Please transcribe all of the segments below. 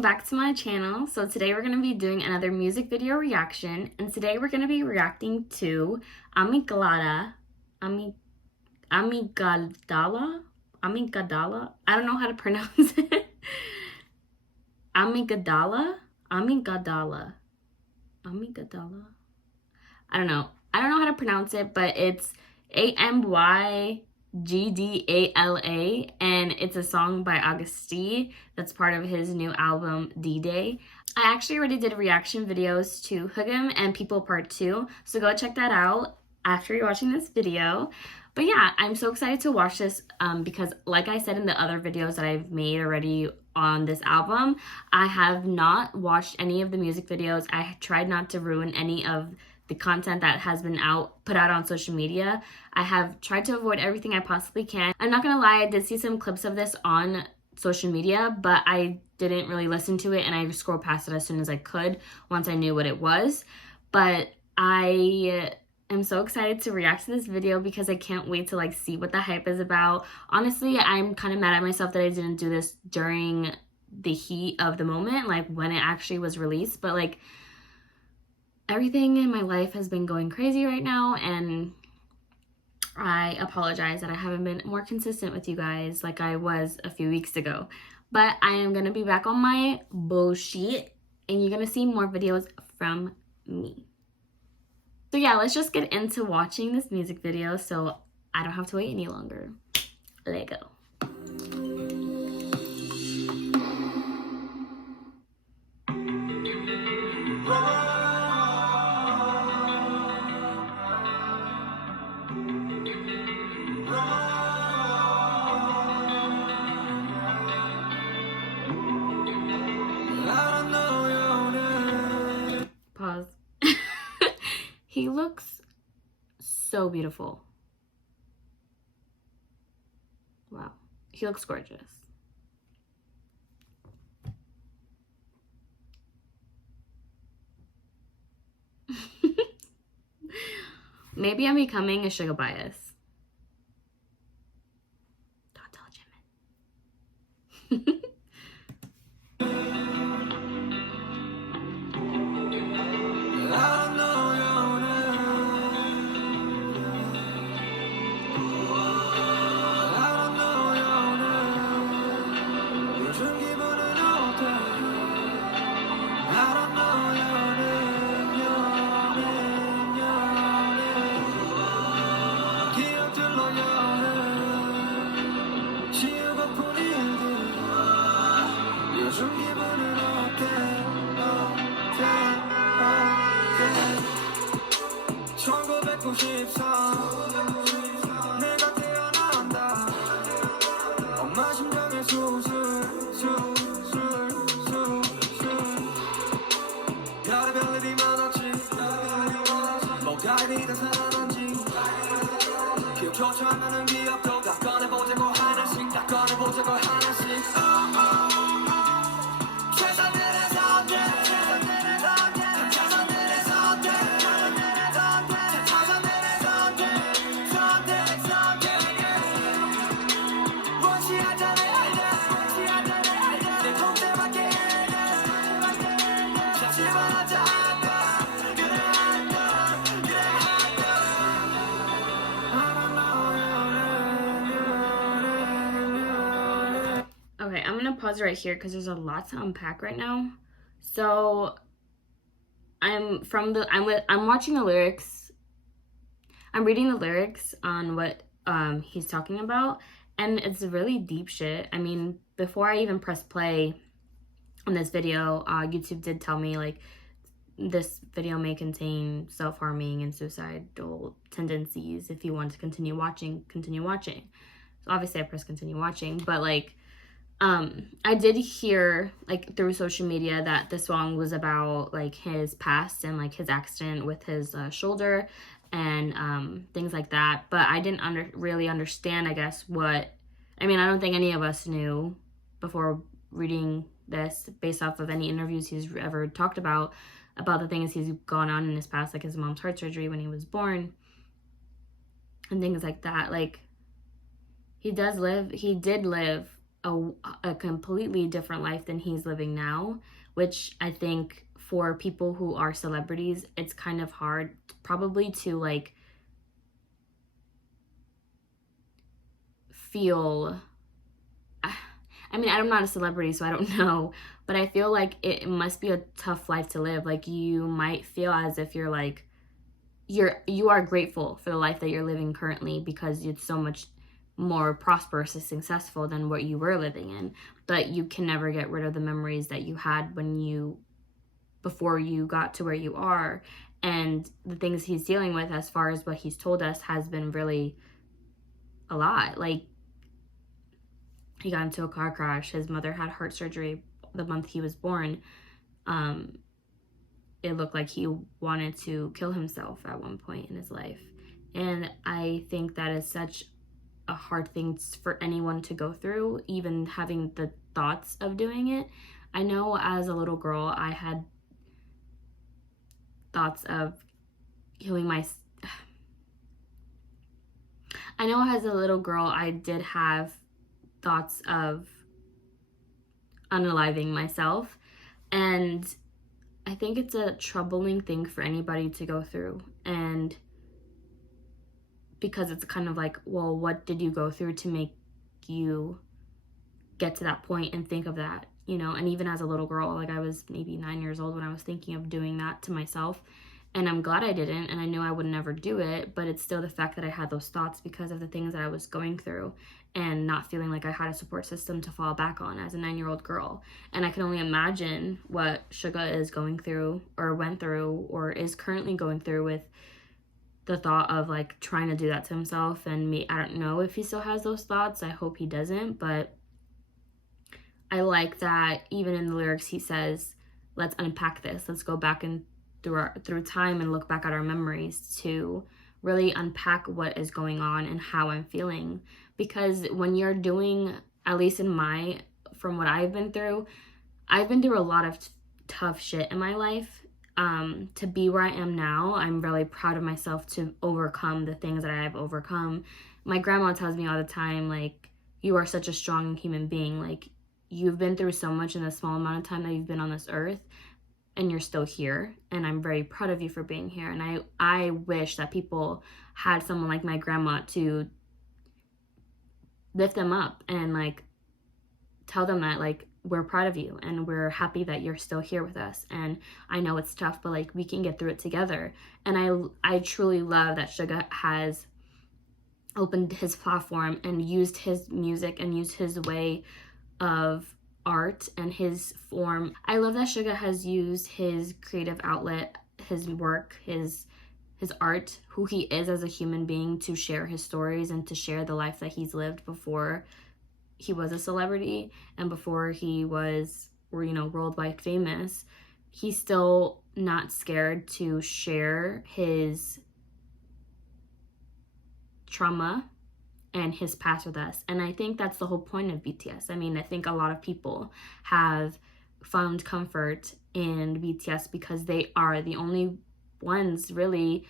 welcome back to my channel. So today we're going to be doing another music video reaction, and today we're going to be reacting to AMYGDALA. AMYGDALA? AMYGDALA? I don't know how to pronounce it. AMYGDALA? AMYGDALA. AMYGDALA? I don't know how to pronounce it, but it's AMYGDALA, and it's a song by Agust that's part of his new album D-Day. I actually already did reaction videos to Hugim and People Part 2, so go check that out after you're watching this video. But yeah, I'm so excited to watch this because like I said in the other videos that I've made already on this album, I have not watched any of the music videos. I tried not to ruin any of the content that has been put out on social media. I have tried to avoid everything I possibly can. I'm not gonna lie, I did see some clips of this on social media, but I didn't really listen to it, and I scrolled past it as soon as I could once I knew what it was. But I am so excited to react to this video because I can't wait to see what the hype is about. Honestly, I'm kind of mad at myself that I didn't do this during the heat of the moment, when it actually was released, but everything in my life has been going crazy right now, and I apologize that I haven't been more consistent with you guys like I was a few weeks ago. But I am going to be back on my bullshit, and you're going to see more videos from me. So yeah, let's just get into watching this music video so I don't have to wait any longer. Let go. Pause. He looks so beautiful. Wow. He looks gorgeous. Maybe I'm becoming a sugar bias. Don't tell Jimin. 내가 태어난다 엄마 심장에 별의별 일이 많았지 뭐가 이리 다 살아난지 기억조차 안 나는 기억도 다 꺼내보자고 하나씩 Okay, I'm gonna pause right here because there's a lot to unpack right now. So I'm watching the lyrics. I'm reading the lyrics on what he's talking about, and it's really deep shit. I mean, before I even press play on this video, YouTube did tell me this video may contain self-harming and suicidal tendencies. If you want to continue watching, continue watching. So obviously I pressed continue watching, but I did hear through social media that the song was about his past and his accident with his shoulder and things like that, but I didn't really understand, I guess, I don't think any of us knew before reading this, based off of any interviews he's ever talked about the things he's gone on in his past, his mom's heart surgery when he was born and things like that. He did live a completely different life than he's living now, which I think for people who are celebrities, it's kind of hard probably to like feel. I mean, I'm not a celebrity, so I don't know, but I feel like it must be a tough life to live. Like, you might feel as if you're like, you are grateful for the life that you're living currently because it's so much more prosperous and successful than what you were living in, but you can never get rid of the memories that you had before you got to where you are. And the things he's dealing with, as far as what he's told us, has been really a lot. Like, he got into a car crash. His mother had heart surgery the month he was born. It looked like he wanted to kill himself at one point in his life. And I think that is such a hard thing for anyone to go through, even having the thoughts of doing it. I know as a little girl, I had thoughts of killing I know as a little girl, I did have thoughts of unaliving myself, and I think it's a troubling thing for anybody to go through. And because it's kind of like, well, what did you go through to make you get to that point and think of that, you know? And even as a little girl, like, I was maybe 9 years old when I was thinking of doing that to myself, and I'm glad I didn't, and I knew I would never do it, but it's still the fact that I had those thoughts because of the things that I was going through and not feeling like I had a support system to fall back on as a 9-year-old girl. And I can only imagine what Suga is going through, or went through, or is currently going through with the thought of like trying to do that to himself. And me, I don't know if he still has those thoughts. I hope he doesn't, but I like that even in the lyrics he says, let's unpack this. Let's go back and through time and look back at our memories to really unpack what is going on and how I'm feeling. Because when you're doing, at least from what I've been through a lot of tough shit in my life. To be where I am now, I'm really proud of myself to overcome the things that I've overcome. My grandma tells me all the time, like, you are such a strong human being. Like, you've been through so much in the small amount of time that you've been on this earth, and you're still here. And I'm very proud of you for being here. And I wish that people had someone like my grandma to lift them up and like tell them that, like, we're proud of you and we're happy that you're still here with us. And I know it's tough, but like, we can get through it together. And I truly love that Suga has opened his platform and used his music and used his way of art and his form. I love that Suga has used his creative outlet, his work, his art, who he is as a human being, to share his stories and to share the life that he's lived before he was a celebrity and before he was, worldwide famous. He's still not scared to share his trauma and his past with us. And I think that's the whole point of BTS. I mean, I think a lot of people have found comfort in BTS because they are the only ones really,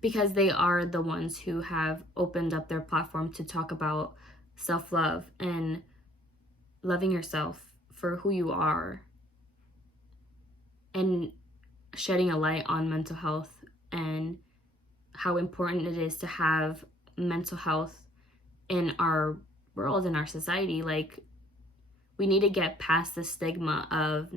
because they are the ones who have opened up their platform to talk about self-love and loving yourself for who you are and shedding a light on mental health and how important it is to have mental health in our world, in our society. Like, we need to get past the stigma of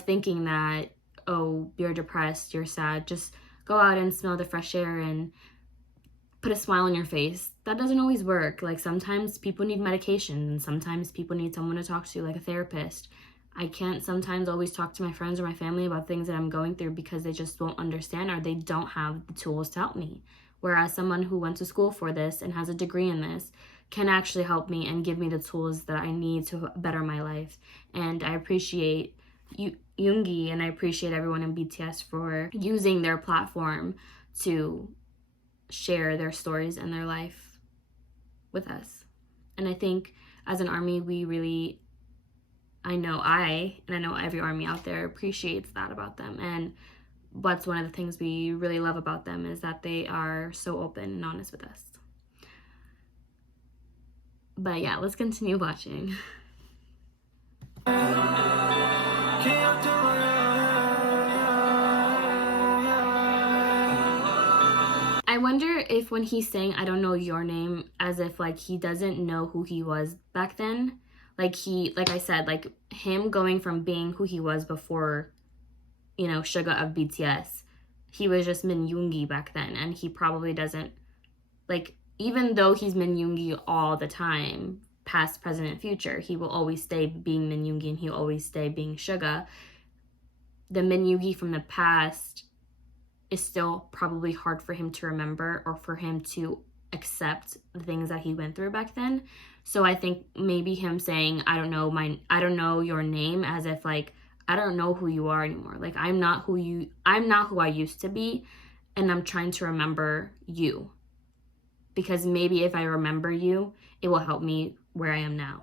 thinking that, oh, you're depressed, you're sad, just go out and smell the fresh air and put a smile on your face. That doesn't always work. Like, sometimes people need medication and sometimes people need someone to talk to, like a therapist. I can't sometimes always talk to my friends or my family about things that I'm going through because they just won't understand or they don't have the tools to help me. Whereas someone who went to school for this and has a degree in this can actually help me and give me the tools that I need to better my life. And I appreciate Yoongi and I appreciate everyone in BTS for using their platform to share their stories and their life with us. And I think as an ARMY, we really, I know every ARMY out there appreciates that about them. And what's one of the things we really love about them is that they are so open and honest with us. But yeah, let's continue watching. I wonder if when he's saying I don't know your name, as if like he doesn't know who he was back then, like I said, like him going from being who he was before, you know, Suga of BTS, he was just Min Yoongi back then, and he probably doesn't, like, even though he's Min Yoongi all the time, past, present, and future, he will always stay being Min Yoongi, and he'll always stay being Suga. The Min Yoongi from the past is still probably hard for him to remember, or for him to accept the things that he went through back then. So I think maybe him saying I don't know your name, as if like I don't know who you are anymore. Like I'm not who I used to be, and I'm trying to remember you. Because maybe if I remember you, it will help me where I am now.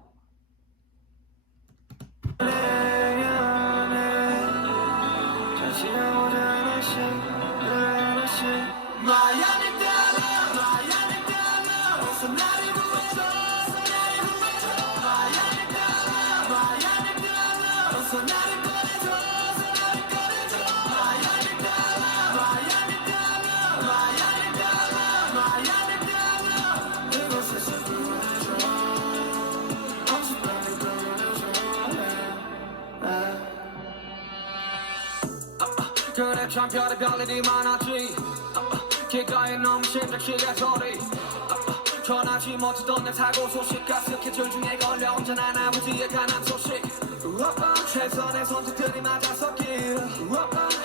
그래 참 별의별 일이 많았지 길가에 너무 심장시계 소리 전하지 못했던 내 사고 소식과 스케줄 중에 걸려 혼자 나머지의 가난 소식 최선의 선택들이 맞아섰길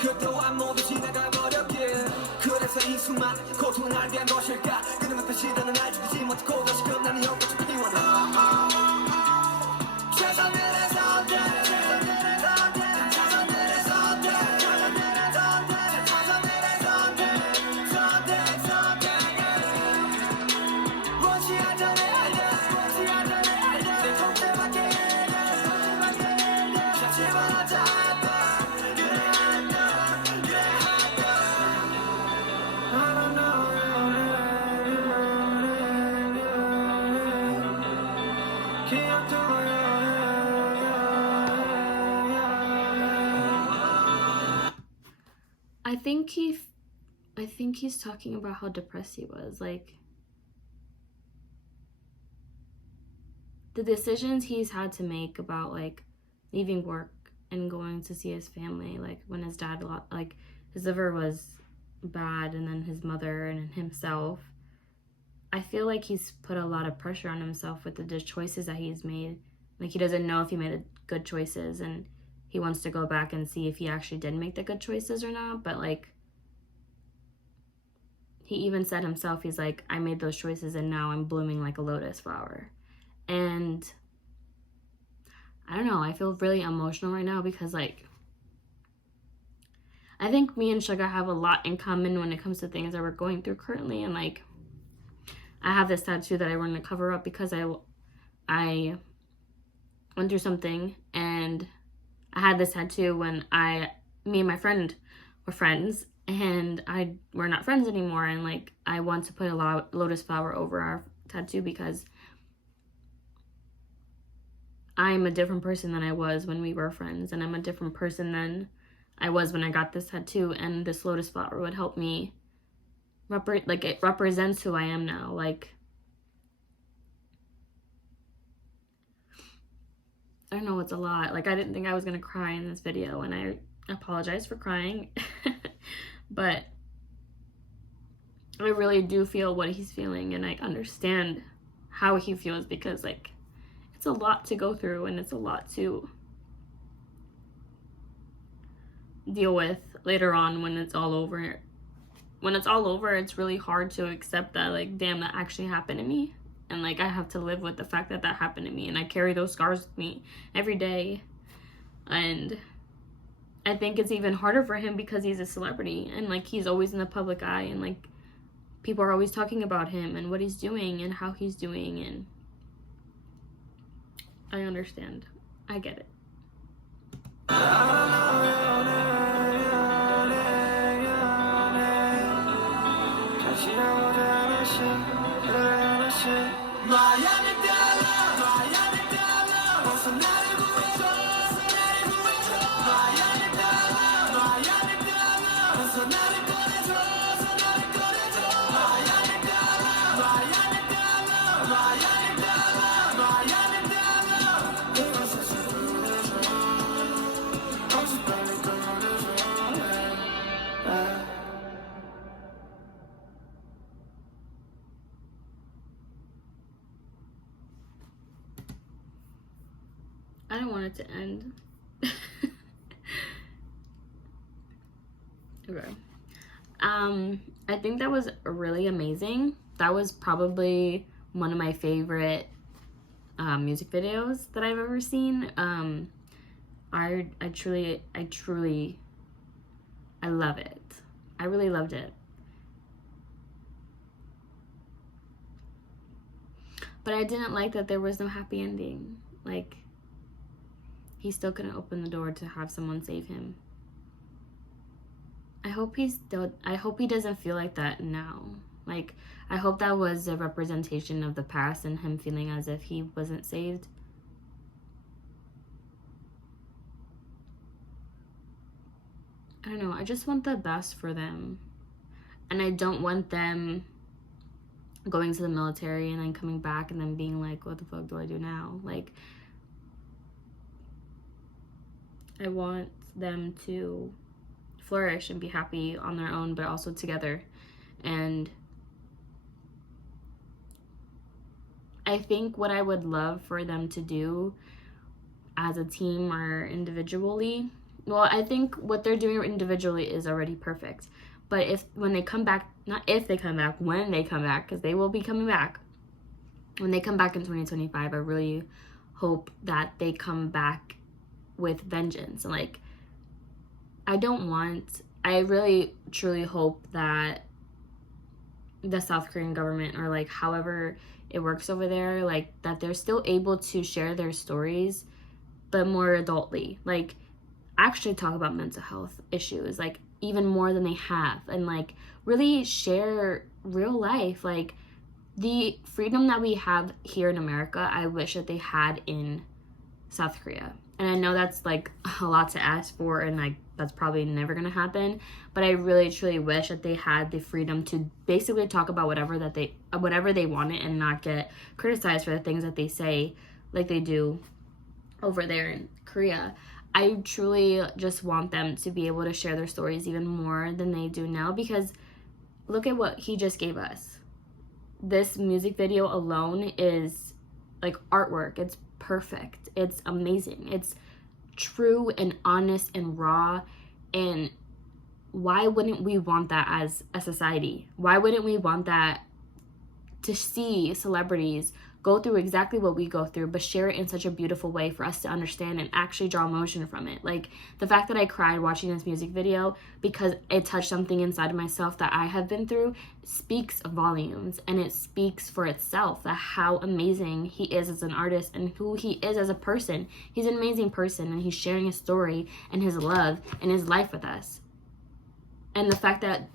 그 또한 모두 지나가 버렸길 그래서 이 수많은 고통은 날 위한 것일까 그놈의 표시들은 날 죽이지 못하고 다시금 나는 영원히 피워나 최선을 해서 I think he's talking about how depressed he was. Like, the decisions he's had to make about like leaving work and going to see his family, like when his dad, like his liver was bad, and then his mother and himself. I feel like he's put a lot of pressure on himself with the choices that he's made. Like, he doesn't know if he made good choices, and he wants to go back and see if he actually did make the good choices or not. But like, he even said himself, he's like, I made those choices and now I'm blooming like a lotus flower. And I don't know, I feel really emotional right now because like, I think me and Suga have a lot in common when it comes to things that we're going through currently. And like, I have this tattoo that I want to cover up because I went through something, and I had this tattoo when me and my friend were friends, and we're not friends anymore, and like I want to put a lotus flower over our tattoo because I'm a different person than I was when we were friends, and I'm a different person than I was when I got this tattoo, and this lotus flower would help me like it represents who I am now. Like, I don't know, it's a lot. Like, I didn't think I was gonna cry in this video, and I apologize for crying. But I really do feel what he's feeling, and I understand how he feels, because like, it's a lot to go through, and it's a lot to deal with later on when it's all over. When it's all over, it's really hard to accept that, like, damn, that actually happened to me. And like, I have to live with the fact that that happened to me, and I carry those scars with me every day. And I think it's even harder for him because he's a celebrity, and like, he's always in the public eye, and like, people are always talking about him and what he's doing and how he's doing, and I understand. I get it. AMYGDALA it to end. Okay. I think that was really amazing. That was probably one of my favorite music videos that I've ever seen. I truly love it. I really loved it. But I didn't like that there was no happy ending. Like, he still couldn't open the door to have someone save him. I hope he doesn't feel like that now. Like, I hope that was a representation of the past and him feeling as if he wasn't saved. I don't know. I just want the best for them. And I don't want them going to the military and then coming back and then being like, what the fuck do I do now? Like, I want them to flourish and be happy on their own, but also together. And I think what I would love for them to do as a team or individually, well, I think what they're doing individually is already perfect. But when they come back, when they come back, because they will be coming back. When they come back in 2025, I really hope that they come back with vengeance. Like, I really truly hope that the South Korean government, or like however it works over there, like that they're still able to share their stories, but more adultly. Like, actually talk about mental health issues, like even more than they have, and like really share real life. Like, the freedom that we have here in America, I wish that they had in South Korea. And I know that's like a lot to ask for, and like that's probably never gonna happen, but I really truly wish that they had the freedom to basically talk about whatever they wanted and not get criticized for the things that they say like they do over there in Korea. I truly just want them to be able to share their stories even more than they do now, because look at what he just gave us. This music video alone is like artwork. It's perfect. It's amazing. It's true and honest and raw. And why wouldn't we want that as a society? Why wouldn't we want that, to see celebrities go through exactly what we go through, but share it in such a beautiful way for us to understand and actually draw emotion from it? Like, the fact that I cried watching this music video because it touched something inside of myself that I have been through speaks volumes, and it speaks for itself that how amazing he is as an artist and who he is as a person. He's an amazing person, and he's sharing his story and his love and his life with us. And the fact that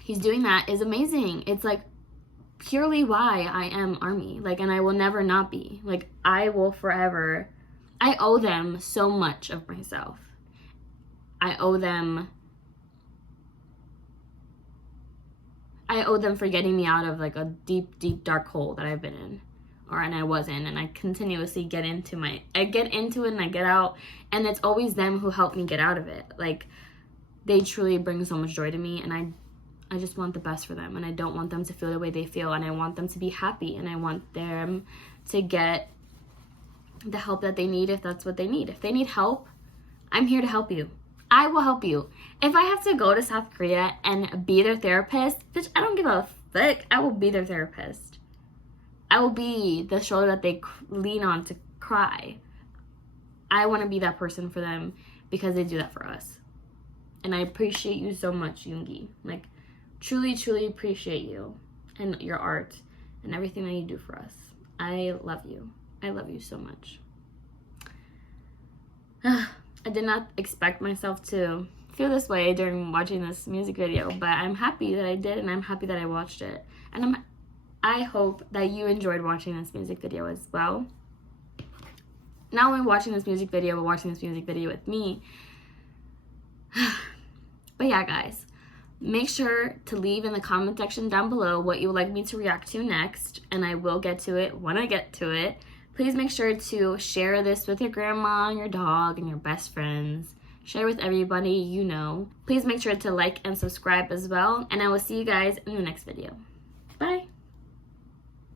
he's doing that is amazing. It's like purely why I am ARMY. Like, and I will never not be. Like, I will forever. I owe them so much of myself. I owe them for getting me out of like a deep, deep dark hole that I've been in, and I was in, and I continuously get into it and I get out, and it's always them who help me get out of it. Like, they truly bring so much joy to me, and I just want the best for them, and I don't want them to feel the way they feel, and I want them to be happy, and I want them to get the help that they need if that's what they need. If they need help, I'm here to help you. I will help you. If I have to go to South Korea and be their therapist, bitch, I don't give a fuck. I will be their therapist. I will be the shoulder that they lean on to cry. I want to be that person for them because they do that for us. And I appreciate you so much, Yoongi. Like, truly, truly appreciate you and your art and everything that you do for us. I love you. I love you so much. I did not expect myself to feel this way during watching this music video, but I'm happy that I did, and I'm happy that I watched it. And I hope that you enjoyed watching this music video as well. Not only watching this music video, but watching this music video with me. But yeah, guys, make sure to leave in the comment section down below what you would like me to react to next, and I will get to it when I get to it. Please make sure to share this with your grandma and your dog and your best friends. Share with everybody you know. Please make sure to like and subscribe as well, and I will see you guys in the next video.